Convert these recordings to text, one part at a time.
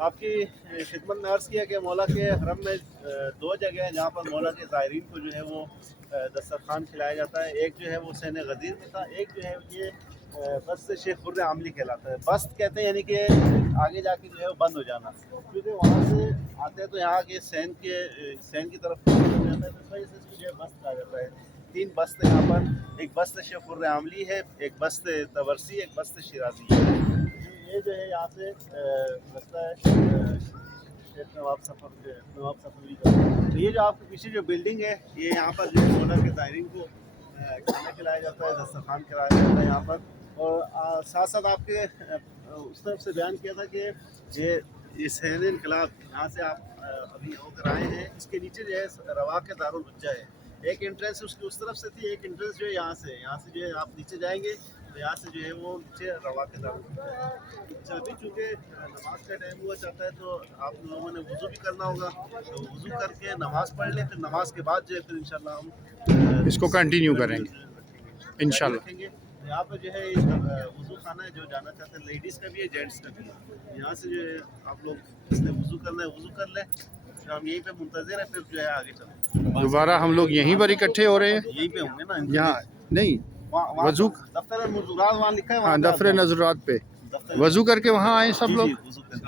آپ کی خدمت میں عرض کیا کہ مولا کے حرم میں دو جگہ ہیں جہاں پر مولا کے زائرین کو جو ہے وہ دسترخوان کھلایا جاتا ہے. ایک جو ہے وہ سین غدیر میں تھا, ایک جو ہے یہ بست شیخ خرد عاملی کہلاتا ہے. بست کہتے ہیں یعنی کہ آگے جا کے جو ہے وہ بند ہو جانا, کیونکہ وہاں سے آتے ہیں تو یہاں کے سین کی طرف ہو جاتا ہے, تو اس وجہ سے اس کو جو ہے بست کہا جاتا ہے. 3 بست یہاں پر, ایک بست شیخ خرد عاملی ہے, ایک بست تبرسی, ایک بست شیرازی ہے. یہ جو ہے یہاں سے رستہ ہے شیخ نواب صفوی کا. تو یہ جو آپ کے پیچھے جو بلڈنگ ہے, یہ یہاں پر جو مولا کے زائرین کو کھانا کھلایا جاتا ہے, دسترخوان کرایا جاتا ہے یہاں پر. اور ساتھ ساتھ آپ کے اس طرف سے بیان کیا تھا کہ یہ سین انقلاب یہاں سے آپ ابھی ہو کر آئے ہیں, اس کے نیچے جو ہے روا کے دارالحجہ ہے. ایک انٹرنس اس کی اس طرف سے تھی, ایک انٹرنس جو ہے یہاں سے جو ہے آپ نیچے جائیں گے تو یہاں سے جو ہے وہ نیچے روا کے دارالحجہ ہے. اچھا, ابھی چونکہ نماز کا ٹائم ہوا چاہتا ہے تو آپ لوگوں نے وضو بھی کرنا ہوگا, تو وضو کر کے نماز پڑھ لیں, پھر نماز کے بعد جو ہے پھر انشاءاللہ ہم اس کو کنٹینیو کریں گے انشاءاللہ. یہاں پہ جو ہے وضو خانہ ہے, جو جانا چاہتے ہیں لیڈیز کا بھی ہے, جینٹس کا بھی ہے. یہاں سے جو ہے آپ لوگ جس نے وضو کرنا ہے وضو کر لیں, ہم یہیں پہ منتظر ہیں, پھر جو ہے آگے چلیں. دوبارہ ہم لوگ یہیں پر اکٹھے ہو رہے ہیں, یہیں پہ ہوں گے نا یہاں نہیں وضو, دفتر نظورات وہاں لکھا ہے, ہاں دفتر نظرات پہ وضو کر کے وہاں آئیں سب لوگ.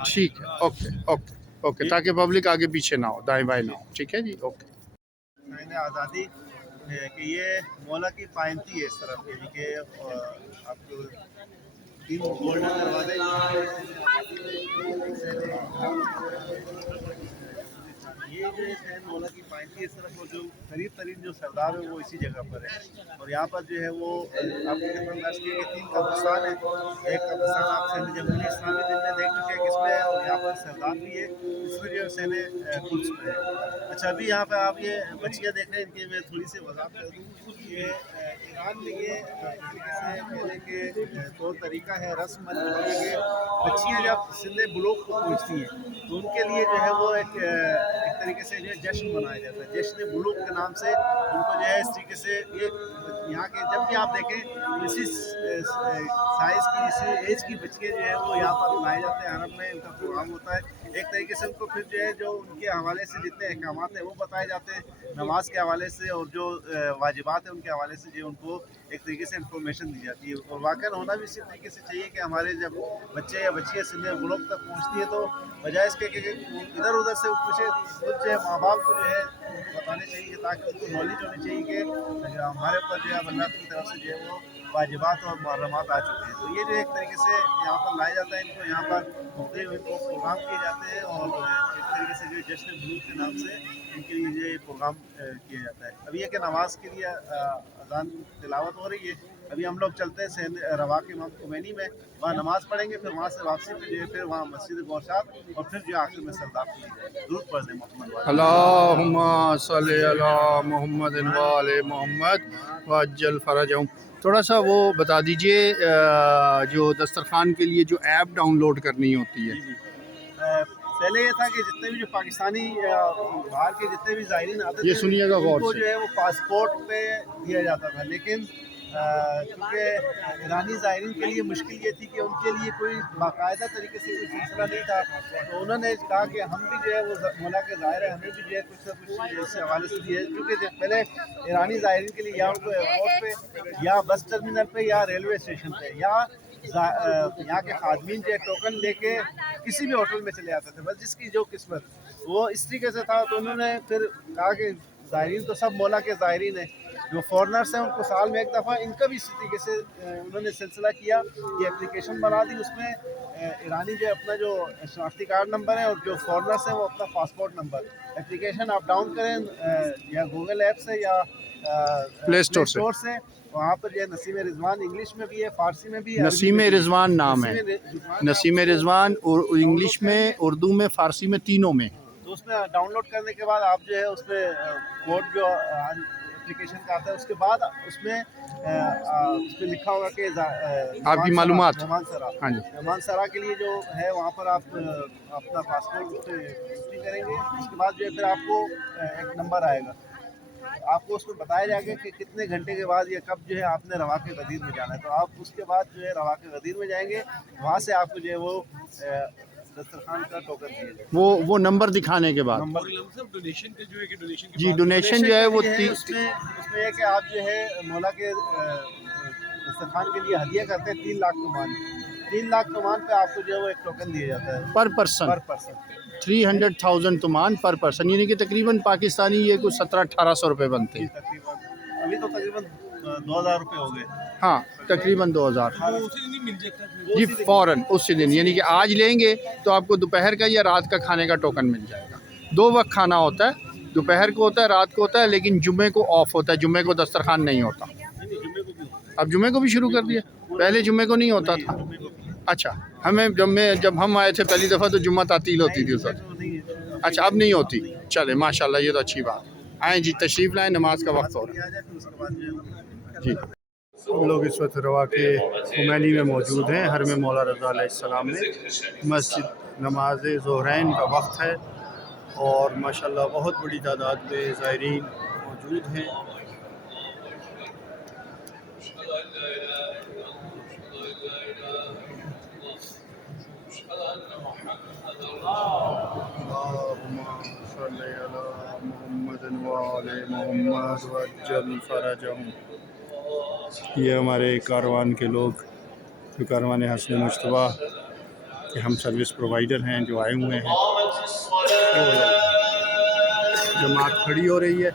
ٹھیک ہے, اوکے اوکے اوکے, تاکہ پبلک آگے پیچھے نہ ہو, دائیں بائیں نہ ہو. ٹھیک ہے جی, اوکے. آزادی کہ یہ مولا کی پائنتی ہے اس طرف, یعنی کہ آپ کو 3 گولڈن دروازے, یہ جو ہے مولا کی پائنتی اس طرف, جو قریب ترین جو سردار ہے وہ اسی جگہ پر ہے. اور یہاں پر جو ہے وہ آپ کی خدمت میں عرض کی کہ 3 قبرستان ہیں. ایک قبرستان آپ سندھ جمہوریہ اسلامی دن میں دیکھ چکے ہیں کس میں ہے, اور یہاں پر سردار بھی ہے, اس میں جو ہے سین قدس میں ہے. اچھا, ابھی یہاں پہ آپ یہ بچیاں دیکھ رہے ہیں, ان کی میں تھوڑی سی وضاحت کر دوں کہ ایران میں یہ سے پہلے کے طور طریقہ ہے, رسم ہے کہ بچیاں جب سن بلوغ کو پہنچتی ہیں تو ان کے لیے جو ہے وہ ایک طریقے سے جو ہے جشن منایا جاتا ہے. جشن بلوغ کے نام سے ان کو جو ہے اس طریقے سے, یہ یہاں کے جب بھی آپ دیکھیں اسی سائز کی, اسی ایج کی بچیاں جو ہے وہ یہاں پر منائے جاتے ہیں. حرم میں ان کا پروگرام ہوتا ہے. ایک طریقے سے ان کو پھر جو ہے جو ان کے حوالے سے جتنے احکامات ہیں وہ بتائے جاتے ہیں نماز کے حوالے سے, اور جو واجبات ہیں ان کے حوالے سے جو ان کو ایک طریقے سے انفارمیشن دی جاتی ہے. اور واقعا ہونا بھی اسی طریقے سے چاہیے کہ ہمارے جب بچے یا بچیاں سن بلوغ تک پہنچتی ہے تو بجائے اس کے کہ ادھر ادھر سے پوچھے, خود جو ہے ماں باپ کو جو ہے بتانے چاہیے, تاکہ ان کو نالج ہونی چاہیے کہ ہمارے اوپر جو ہے اللہ کی طرف سے جو ہے وہ واجبات اور محرمات آ چکے ہیں. تو یہ جو ایک طریقے سے یہاں پر لایا جاتا ہے, ان کو یہاں پر مختلف ان کو پروگرام کیے جاتے ہیں, اور ایک طریقے سے جو جشن بلوغ کے نام سے ان کے لیے یہ پروگرام کیا جاتا ہے. ابھی یہ کہ نماز کے لیے اذان تلاوت ہو رہی ہے. ابھی ہم لوگ چلتے ہیں روا کے امام خمینی میں, وہاں نماز پڑھیں گے, پھر وہاں سے واپسی پہ جو ہے پھر وہاں مسجد گوشاد, اور پھر جو آخر میں سردار کی درود پڑھ دیں محمد والے. اللہم صلی علی محمد وآل محمد وعجل فرجہم. تھوڑا سا وہ بتا دیجئے جو دسترخوان کے لیے جو ایپ ڈاؤن لوڈ کرنی ہوتی ہے. پہلے یہ تھا کہ جتنے بھی جو پاکستانی باہر کے جتنے بھی زائرین آتے یہ تھے سنیے گا غور ان کو سے, جو ہے وہ پاسپورٹ پہ دیا جاتا تھا, لیکن کیونکہ ایرانی زائرین کے لیے مشکل یہ تھی کہ ان کے لیے کوئی باقاعدہ طریقے سے کوئی سلسلہ نہیں تھا, تو انہوں نے کہا کہ ہم بھی جو ہے وہ مولا کے ظاہر ہے, ہمیں بھی جو ہے کچھ نہ کچھ اس حوالے سے دیا ہے. کیونکہ پہلے ایرانی زائرین کے لیے یا ان کو ایئرپورٹ پہ یا بس ٹرمینل پہ یا ریلوے اسٹیشن پہ یا یہاں کے خادمین جو ہے ٹوکن لے کے کسی بھی ہوٹل میں چلے جاتے تھے, بس جس کی جو قسمت وہ اس طریقے سے تھا. تو انہوں نے پھر کہا کہ زائرین تو سب مولا کے زائرین ہیں, جو فورنرس ہیں ان کو سال میں ایک دفعہ, ان کا بھی اسی طریقے سے انہوں نے سلسلہ کیا, یہ اپلیکیشن بنا دی. اس میں ایرانی جو ہے اپنا جو شناختی کارڈ نمبر ہے, اور جو فورنرس ہیں وہ اپنا پاسپورٹ نمبر. اپلیکیشن آپ ڈاؤن کریں یا گوگل ایپ سے یا پلے پلے اسٹور سے, وہاں پر جو ہے نسیم رضوان انگلش میں بھی ہے, فارسی میں بھی ہے, نسیم رضوان نام ہے, نسیم رضوان انگلش میں, اردو میں, فارسی میں, تینوں میں. تو اس میں ڈاؤن لوڈ کرنے کے بعد آپ جو ہے اس میں کوڈ جو اپلیکیشن کا آتا ہے, اس کے بعد اس میں لکھا ہوگا کہ آپ کی معلومات مہمان سرا, ہاں جی, مہمان سرا کے لیے جو ہے وہاں پر آپ اپنا پاسپورٹ انٹری کریں گے. اس کے بعد جو ہے پھر آپ کو ایک نمبر آئے گا, آپ کو اس میں بتایا جائے گا کہ کتنے گھنٹے کے بعد یا کب جو ہے آپ نے رواق غدیر میں جانا ہے. تو آپ اس کے بعد جو ہے رواق غدیر میں جائیں گے, وہاں سے آپ کو جو ہے وہ دسترخوان کا ٹوکن دیا جائے گا. وہ نمبر دکھانے کے بعد نمبر ڈونیشن کا جو ہے کہ ڈونیشن جی ڈونیشن جو ہے وہ اس میں یہ ہے کہ آپ جو ہے مولا کے دسترخوان کے لیے ہدیہ کرتے ہیں 3 لاکھ تومان. 3 لاکھ تومان پہ آپ کو جو ہے وہ ایک ٹوکن دیا جاتا ہے پر پرسن. 300,000 تومان پر پرسن, یعنی کہ تقریباً پاکستانی یہ کچھ 1700-1800 روپے بنتے ہیں. تقریباً ابھی تو تقریباً 2000 روپے ہو گئے. ہاں تقریباً 2000 اسی دن ہی مل جاتا ہے. جی فوراً اسی دن, یعنی کہ آج لیں گے تو آپ کو دوپہر کا یا رات کا کھانے کا ٹوکن مل جائے گا. 2 وقت کھانا ہوتا ہے, دوپہر کو ہوتا ہے, رات کو ہوتا ہے, لیکن جمعے کو آف ہوتا ہے. جمعے کو دسترخوان نہیں ہوتا. اب جمعے کو بھی شروع کر دیا, پہلے جمعے کو نہیں ہوتا تھا. اچھا, جب ہم آئے تھے پہلی دفعہ تو جمعہ تعطیل ہوتی تھی اس وقت. اچھا اب نہیں ہوتی. چلے ماشاءاللہ, یہ تو اچھی بات. آئیں جی تشریف لائیں, نماز کا وقت ہو رہا ہے. جی ہم لوگ اس وقت روا کے خمینی میں موجود ہیں, حرم مولا رضا علیہ السلام میں. مسجد نماز ظہرین کا وقت ہے اور ماشاءاللہ بہت بڑی تعداد میں زائرین موجود ہیں. اللہم صلی علی محمد وآل محمد وعجل فرجہم. یہ ہمارے کاروان کے لوگ, جو کاروان حسن مجتبیٰ کہ ہم سروس پرووائڈر ہیں, جو آئے ہوئے ہیں. جماعت کھڑی ہو رہی ہے.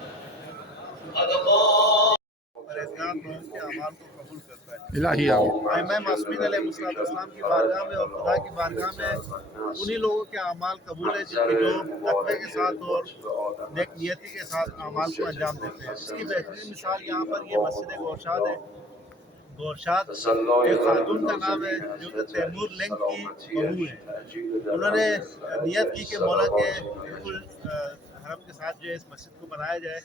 الہی ائمہ معصومین علیہ السلام کی بارگاہ میں اور خدا کی بارگاہ میں انہی لوگوں کے اعمال قبول ہیں جن کے جو تقوی کے ساتھ اور نیک نیتی کے ساتھ اعمال کو انجام دیتے ہیں. اس کی بہترین مثال یہاں پر یہ مسجد گورشاد ہے. گورشاد ایک خاتون کا نام ہے جو کہ تیمور لنگ کی بہو ہے. انہوں نے نیت کی کہ مولا کے بالکل حرم کے ساتھ جو ہے اس مسجد کو بنایا جائے.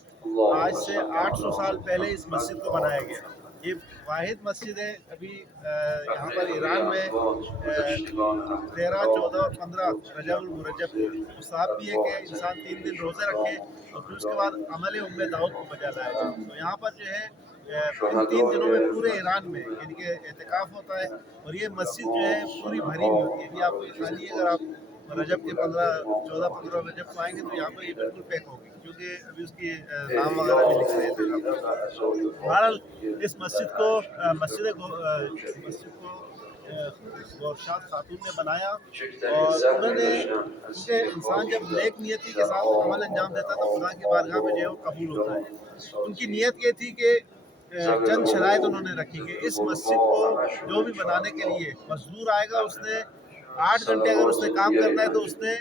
آج سے 800 سال پہلے اس مسجد کو بنایا گیا. یہ واحد مسجد ہے ابھی یہاں پر ایران میں 13, 14 اور 15 رجب المرجب کو. مستحب بھی ہے کہ انسان 3 دن روزے رکھے اور پھر اس کے بعد عمل داؤد کو بجا لائے جائے. تو یہاں پر جو ہے ان 3 دنوں میں پورے ایران میں یعنی کہ اعتکاف ہوتا ہے اور یہ مسجد جو ہے پوری بھری ہوئی ہوتی ہے. ابھی آپ کو یہ خالی ہے, اگر آپ رجب کے 14-15 رجب کو آئیں گے تو یہاں پر یہ بالکل پیک ہوگی, کیونکہ ابھی اس کی نام وغیرہ بھی لکھ رہے تھے. بہرحال اس مسجد کو گورشاد خاتون نے بنایا اور انہوں نے, کیونکہ انسان جب نیک نیتی کے ساتھ عمل انجام دیتا ہے تو خدا کی بارگاہ میں جو ہے وہ قبول ہوتا ہے. ان کی نیت یہ تھی کہ چند شرائط انہوں نے رکھی کہ اس مسجد کو جو بھی بنانے کے لیے مزدور آئے گا اس نے 8 گھنٹے اگر اس نے کام کرنا ہے تو اس نے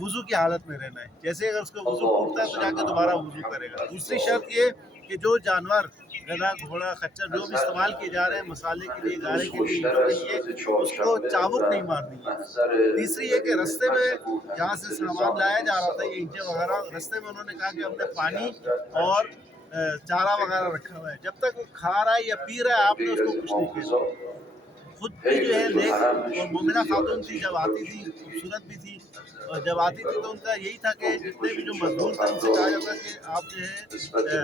وضو کی حالت میں رہنا ہے. جیسے اگر اس کا وضو ٹوٹتا ہے تو جا کے دوبارہ وضو کرے گا. دوسری شرط یہ کہ جو جانور گدھا, گھوڑا, خچر جو بھی استعمال کیے جا رہے ہیں مسالے کے لیے, گارے کے لیے, اس کو چابک نہیں مارنی ہے. تیسری یہ کہ رستے میں جہاں سے سامان لایا جا رہا تھا یہ اینٹیں وغیرہ, رستے میں انہوں نے کہا کہ ہم نے پانی اور چارہ وغیرہ رکھا ہوا ہے, جب تک وہ کھا رہا ہے یا پی رہا ہے آپ نے اس کو کچھ نہیں کہا. خود بھی جو ہے نیک اور مومنہ خاتون تھی, جب آتی تھی خوبصورت بھی تھی, اور جب آتی تھی تو ان کا یہی تھا کہ جتنے بھی جو مزدور تھے ان سے کہا جاتا کہ آپ جو ہے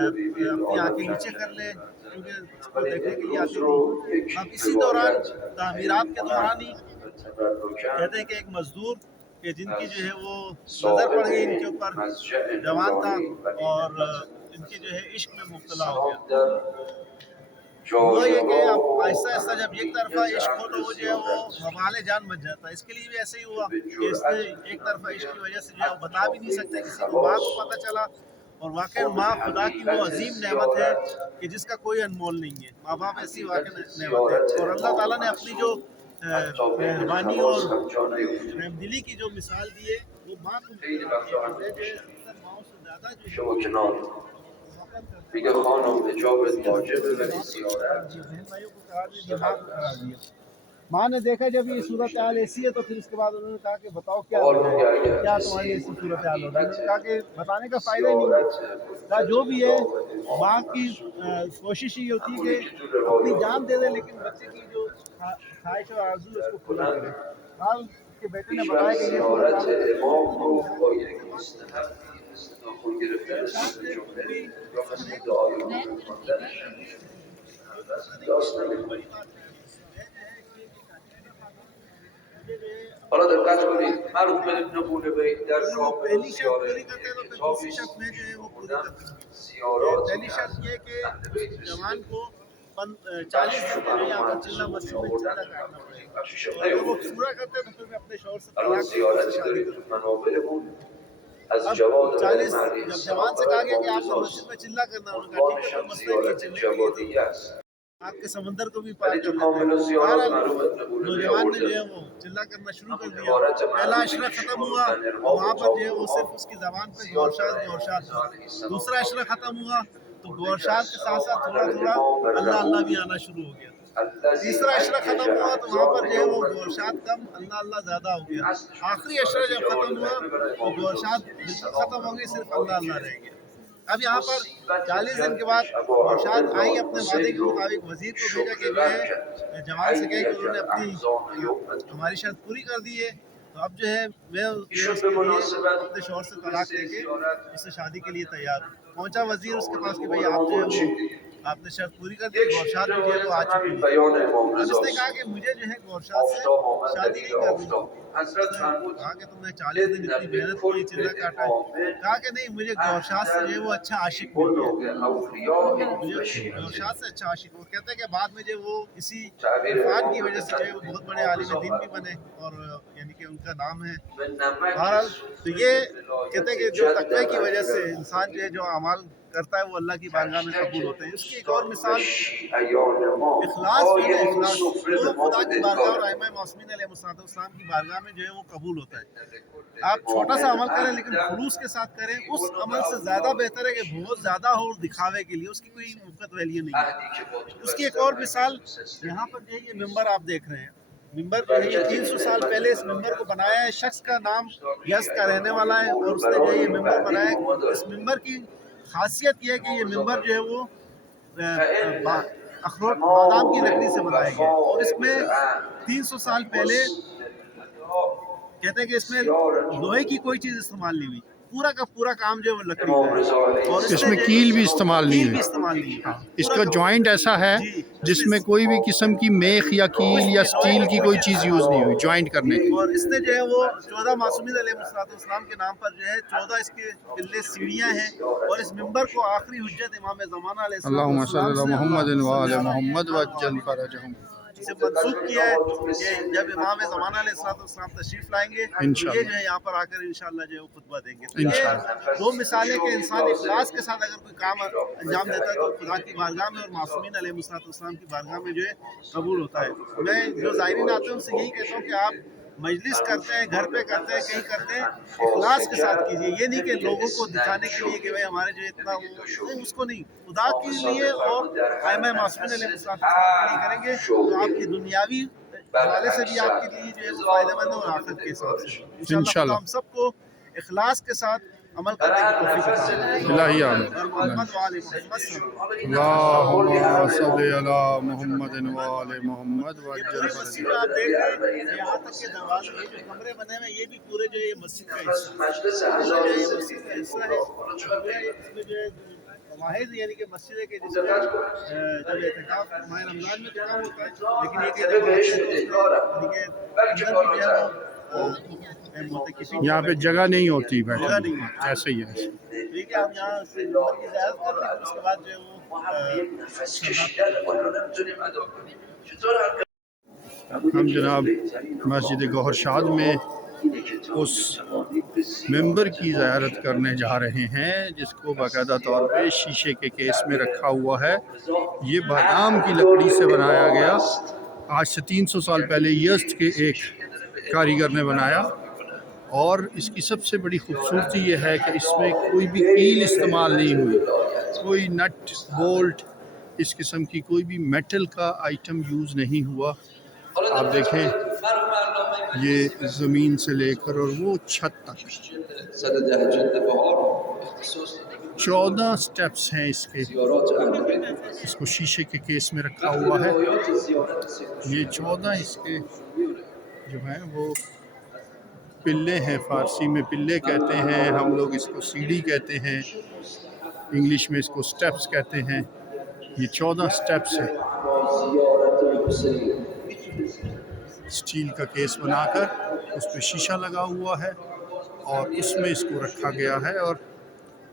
اپنی آنکھیں نیچے کر لیں کیونکہ اس کو دیکھنے کے لیے آتی تھی. اب اسی دوران تعمیرات کے دوران ہی کہتے ہیں کہ ایک مزدور کہ جن کی جو ہے وہ نظر پڑ گئی ان کے اوپر, جوان تھا اور ان کی جو ہے عشق میں مبتلا ہو گیا. ہوا یہ کہ اب آہستہ آہستہ جب ایک طرفہ عشق ہو تو وہ جو ہے وہ وبال جان بن جاتا ہے. اس کے لیے بھی ایسے ہی ہوا کہ اس نے ایک طرفہ عشق کی وجہ سے جو ہے بتا بھی نہیں سکتے کسی کو. ماں کو پتہ چلا, اور واقعی ماں خدا کی وہ عظیم نعمت ہے کہ جس کا کوئی انمول نہیں ہے. ماں باپ ایسی واقعی نعمت ہے, اور اللہ تعالیٰ نے اپنی جو مہربانی اور رحم دلی کی جو مثال دی ہے وہ ماں کو ماؤں سے زیادہ جو ہے میگه خانم حجابت واجبه ولی زیارت. ماں نے دیکھا جب یہ صورتحال ایسی ہے تو پھر اس کے بعد انہوں نے کہا کہ بتاؤ کیا تمہاری ایسی صورتحال ہوگی. انہوں نے کہا کہ بتانے کا فائدہ نہیں ہے, جو بھی ہے ماں کی کوشش یہ ہوتی ہے کہ اپنی جان دے دے لیکن بچے کی جو خواہش اور آرزو ہے اس کو پورا کرے. حال کے بیٹے نے بتایا کہ یہ زیارت امام رو با یک مستحب حالا دقت کنید مرحوم ابن بونبیت در اگر وہ کامل پہلی شرط زیارت پوری کرتے ہیں تو پھر کتاب دوسری شرط میں جو ہے وہ پوری بودن کرتے ہیں. زیاراتی پہلی شرط از یہ کہ اهل بیت اس جوان رسول کو 40 دن کے لیے یہاں پر چلنا آوردن مسجد میں چلنا آوردن کاٹنا پڑے گا. بخشش اور اگر وہ نیاوردن. پورا کرتے ہیں تو پھر میں اپنے شوہر سے الان طلاق لے کر اس سے زیارتی شادی دارید کروں. منابلمون از اب جواد 40 مهدی جب السلام جوان سے کہا برای گیا کہ ما آپ نے مسجد رضاست. میں چلا کرنا، انہوں نے کہا ٹھیک ہے، کوئی عنوانش هم مسئلہ نہیں ہے، زیارت چلنے کے لیے تو جوادیه است. آپ کے سمندر کو بھی پار ولی کر تو لیتے کامل ہیں. زیارت بہرحال مرحوم ابن بونبی نوجوان نے جو ہے آوردن. وہ چلا کرنا شروع کر اما دیا. عبارت پہلا مرحومی عشرہ که ختم شما ہوا رو تو بنرها وہاں و پر جو ہے وہ صرف تابوها اس کی زبان پہ زیاد گورشاد برای گورشاد امام تھا. رضا علیه السلام دوسرا عشرہ نازل ختم ہوا تو برده که گورشاد کے ساتھ السلام ساتھ تھوڑا علی تھوڑا الامام اللہ اللہ بھی الرؤوف آنا شروع ہو گیا. الذي تیسرا عشرہ هيج ختم ہوا تو وہاں پر احزاب جو ہے وہ يوم گورشاد النور. کم اللہ اللہ زیادہ ہو گیا. اصلش آخری عشرہ زیارت جب جواد ختم ہوا مهدی برای تو امام گورشاد رضاست علیه بالکل السلام ختم ہو گئی، صرف اللہ فرموداری اللہ که رہ گیا. اب یہاں پر مصیبت 40 دن کے بعد جدش ابا گورشاد آئی عبدالله اپنے وعدے الحسین کے رو مطابق وزیر کو بھیجا کہ شغل جو ور ہے کرد. جوان سے کہے کہ انہوں نے هيج اپنی احزاب يوم النور. ہماری شرط پوری کر دی ہے، تو اب جو ہے میں ایشون اس به کے لیے مناسبت اپنے شوہر سے طلاق قصه لے کے زیارت اس سے شادی کے لیے تیار ہوں. پہنچا وزیر اس کے پاس کہ بھئی آورده آپ جو ہے مرچی وہ دیگه. آپ نے شرط پوری کر دی، یک گورشاد بھی جو ہے روایت وہ آ هم چکی همین ہے. بیان امام اب اس نے کہا رضاست. کہ مجھے جو ہے گورشاد سے آفتاب آمد شادی دلیل نہیں کرنی. آفتاب. اس حضرت نے فرمود کہا کہ تم نے 40 دن اتنی محنت کی، چلا کاٹا ہے. کہا کہ نہیں، مجھے گورشاد سے جو ہے وہ اچھا عاشق مل گیا. بلوغ اولیاء مجھے بشیر. گورشاد سے اچھا عاشق. وہ کہتے ہیں کہ بعد میں جو وہ اسی تعبیر عرفان کی امام وجہ سے جو ہے وہ بہت بڑے عالم دین بھی بنے، اور یعنی کہ ان کا نام ہے. به نمک بہرحال تو سفره یہ کہتے ہیں کہ جو ولایت تقوی کی جد وجہ سے اکبر انسان جو ہے جو اعمال کرتا ہے وہ اللہ کی بارگاہ میں قبول ہوتے ہیں. اس کی ایک اور استاد و مثال شیعیان ما اخلاص جو ہے نا، قایم اخلاص سفره به وہ ما خدا کی بارگاہ اور بدهکار. ائمہ معصومین علیہ السلام کی بارگاہ میں جو ہے وہ قبول ہوتا ہے. آپ چھوٹا سا عمل کریں لیکن خلوص کے ساتھ کریں، اس عمل سے زیادہ بہتر ہے کہ بہت زیادہ ہو اور دکھاوے کے لیے. اس کی کوئی مفت ویلیو نہیں ہے. عهدی که با تو اس کی ایک بستم اور ای مثال مؤسسه. یہاں پر جو ہے یہ ممبر آپ دیکھ رہے ہیں. ممبر جو ہے یہ 300 سال پہلے اس ممبر کو بنایا ہے. شخص کا نام یزد کا رہنے والا ہے اور اس نے جو ہے یہ ممبر بنایا ہے. اس ممبر کی خاصیت یہ ہے کہ یہ ممبر جو ہے وہ اخروٹ بادام کی لکڑی سے بنایا گیا ہے، اور اس میں 300 سال پہلے کہتے ہیں کہ اس میں لوہے کی کوئی چیز استعمال نہیں ہوئی. پورا کا پورا کام جو ہے وہ لکڑی کا امام ہے. رضا علیه اور اس میں کیل بھی استعمال نہیں کیل بھی ہوئی. استعمال نہیں ہے. اس کا جوائنٹ ایسا ہے جی، جس میں کوئی بھی قسم کی میخ یا کیل یا سٹیل کی کوئی چیز یوز نہیں ہوئی جوائنٹ کرنے کی. اور اس نے جو ہے وہ 14 معصومین علیہ السلام کے نام پر جو ہے 14 اس کے قلعے سیڑھیاں ہیں. اور اس ممبر کو آخری حجت امام زمانہ علیہ اللہم صلی السلام علی محمد و آل سے محمد وعجل فرجہم. منسوخ کیا ہے کہ جب امام زمانہ علیہ السلام تشریف لائیں گے تو انشاءاللہ. یہ جو ہے یہاں پر آ کر انشاءاللہ جو ہے وہ خطبہ دیں گے. تو انشاءاللہ. یہ دو مثالیں کہ انسان اخلاص کے ساتھ اگر کوئی کام انجام دیتا ہے تو خدا کی بارگاہ میں اور معصومین علیہ السلام کی بارگاہ میں جو ہے قبول ہوتا ہے. میں جو زائرین آتے ہیں ان سے یہی کہتا ہوں کہ آپ مجلس کرتے ہیں، گھر پہ کرتے ہیں، کہیں کرتے ہیں، اخلاص کے ساتھ کیجیے. یہ نہیں کہ لوگوں کو دکھانے کے لیے کہ بھائی ہمارے جو اتنا وہ نہیں، اس کو نہیں، خدا کے لیے اور ائمہ معصومین علیہ السلام کے لیے کریں گے تو آپ کی دنیاوی حوالے سے بھی آپ کے لیے جو ہے وہ فائدہ مند ہے، اور آخرت کے حساب سے انشاءاللہ خدا ہم سب کو اخلاص کے ساتھ عمل کرنے کی توفیق عطا فرمائے. الہی آمین. اور محمد و آل محمد صلی اللہم صلی علی محمد و آل محمد یہ وعجل پوری مسجد فرجہم. میں آپ دیکھ رہے ہیں یہاں تک کہ دروازے یہ جو کمرے بنے ہوئے ہیں یہ بھی پورے جو ہے یہ مسجد کا حصہ ہے. مجلس پورا جو هزار ہے یہ سنی مسجد کا حصہ ہے. پورا اس میں جو ہے واحد یعنی کہ مسجد ہے کہ جس میں جب اعتکاف ماہ رمضان میں تو کم ہوتا ہے، لیکن یہ کہ جب آتے ہیں تو اس میں یعنی کہ اندر بھی جو ہے وہ معتکفین یہاں پہ جگہ نہیں ہوتی جگہ بیٹھنے نہیں کی. ہے. ایسے ہی ہے. ٹھیک ہے، ہم یہاں سے ممبر کی زیارت کر لیں، اس کے بعد جو ہے وہ نفس کشیدن والا نمیتونیم ادا کنیم. چطور ہم جناب مسجد گوہر شاد میں اس ممبر کی زیارت کرنے جا رہے ہیں جس کو باقاعدہ طور پہ شیشے کے کیس میں رکھا ہوا ہے. یہ بادام کی لکڑی سے بنایا گیا. آج سے 300 سال پہلے یزد کے ایک کاریگر نے بنایا، اور اس کی سب سے بڑی خوبصورتی یہ ہے کہ اس میں کوئی بھی کیل استعمال نہیں ہوئی، کوئی نٹ بولٹ اس قسم کی کوئی بھی میٹل کا آئٹم یوز نہیں ہوا. آپ دیکھیں یہ زمین سے لے کر اور وہ چھت تک 14 سٹیپس ہیں اس کے. اس کو شیشے کے کیس میں رکھا ہوا ہے. یہ 14 اس کے جو ہیں وہ پلے ہیں، فارسی میں پلے کہتے ہیں، ہم لوگ اس کو سیڑھی کہتے ہیں، انگلش میں اس کو سٹیپس کہتے ہیں۔ یہ 14 سٹیپس ہیں، اسٹیل کا کیس بنا کر اس پہ شیشہ لگا ہوا ہے اور اس میں اس کو رکھا گیا ہے، اور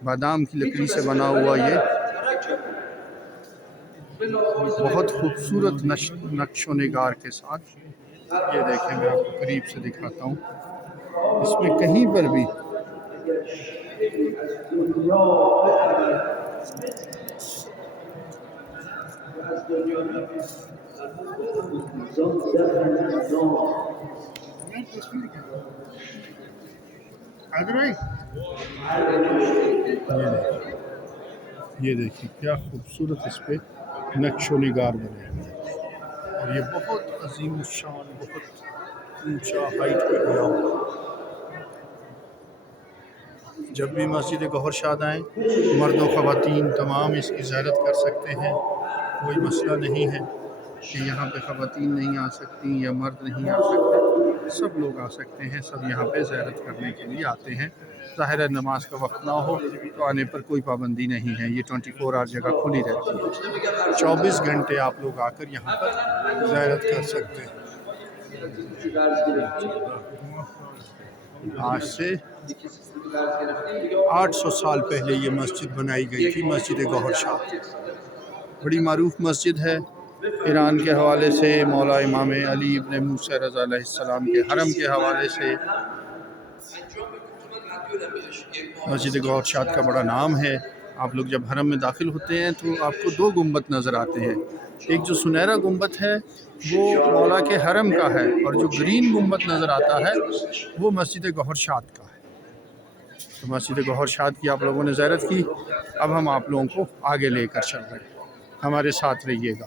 بادام کی لکڑی سے بنا ہوا یہ بہت خوبصورت نقش و نگار کے ساتھ۔ یہ دیکھیں، میں آپ کو قریب سے دکھاتا ہوں، اس میں کہیں پر بھی یہ دیکھیں کیا خوبصورت اس پہ نقش و نگار بنے ہوئے ہیں، اور یہ بہت عظیم الشان، بہت اونچا ہائٹ پہ گیا ہوا۔ جب بھی مسجد گوہر شاد آئیں، مرد و خواتین تمام اس کی زیارت کر سکتے ہیں، کوئی مسئلہ نہیں ہے کہ یہاں پہ خواتین نہیں آ سکتی یا مرد نہیں آ سکتے، سب لوگ آ سکتے ہیں، سب یہاں پہ زیارت کرنے کے لیے آتے ہیں۔ ظاہر ہے نماز کا وقت نہ ہو تو آنے پر کوئی پابندی نہیں ہے، یہ 24 آور جگہ کھلی رہتی ہے، 24 گھنٹے آپ لوگ آ کر یہاں پر زیارت کر سکتے ہیں۔ آج سے 800 سال پہلے یہ مسجد بنائی گئی تھی، مسجد گوہر شاد، بڑی معروف مسجد ہے۔ ایران کے حوالے سے مولا امام علی ابن موسیٰ رضی اللہ علیہ السلام کے حرم کے حوالے سے مسجد گوہر شاد کا بڑا نام ہے۔ آپ لوگ جب حرم میں داخل ہوتے ہیں تو آپ کو 2 گنبد نظر آتے ہیں، ایک جو سنہرا گنبد ہے وہ مولا کے حرم کا ہے، اور جو گرین گنبد نظر آتا ہے وہ مسجد گوہر شاد کا ہے۔ تو مسجد گوہر شاد کی آپ لوگوں نے زیارت کی، اب ہم آپ لوگوں کو آگے لے کر چل رہے ہیں، ہمارے ساتھ رہیے گا۔